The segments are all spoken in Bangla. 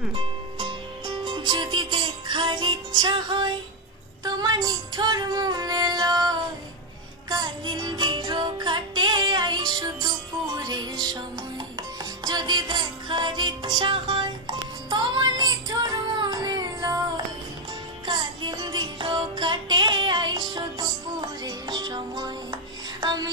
যদি দেখার ইচ্ছা হয় তোমার নিঠোর মনে লয়। কালিন্দির ঘাটে আই শুধু পুরের সময়। যদি দেখার ইচ্ছা হয় তোমার নিঠোর মনে লয়। কালিন্দির ঘাটে আই শুধু পুরের সময়। আমি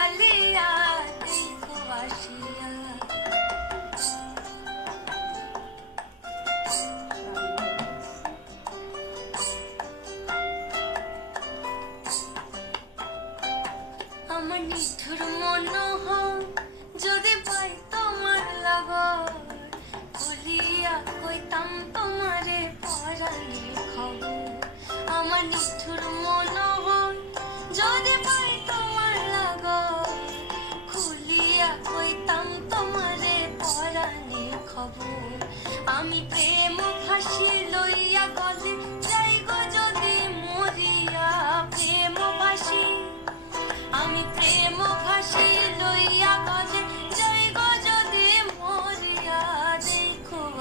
আমার নিঠুর মনোহর, যদি পাই তোমার লাগর, বলিয়া কইতাম তোমারে পরাণের খবর। আমার নিঠুর মনোহর, যদি পাই তোমার লাগর, খুলিয়া কইতাম তোমারে পরাণের খবর। আমি প্রেম ফাঁসি লইয়া গলে যাই যদি মরিয়া প্রেম ফাঁসি। আমি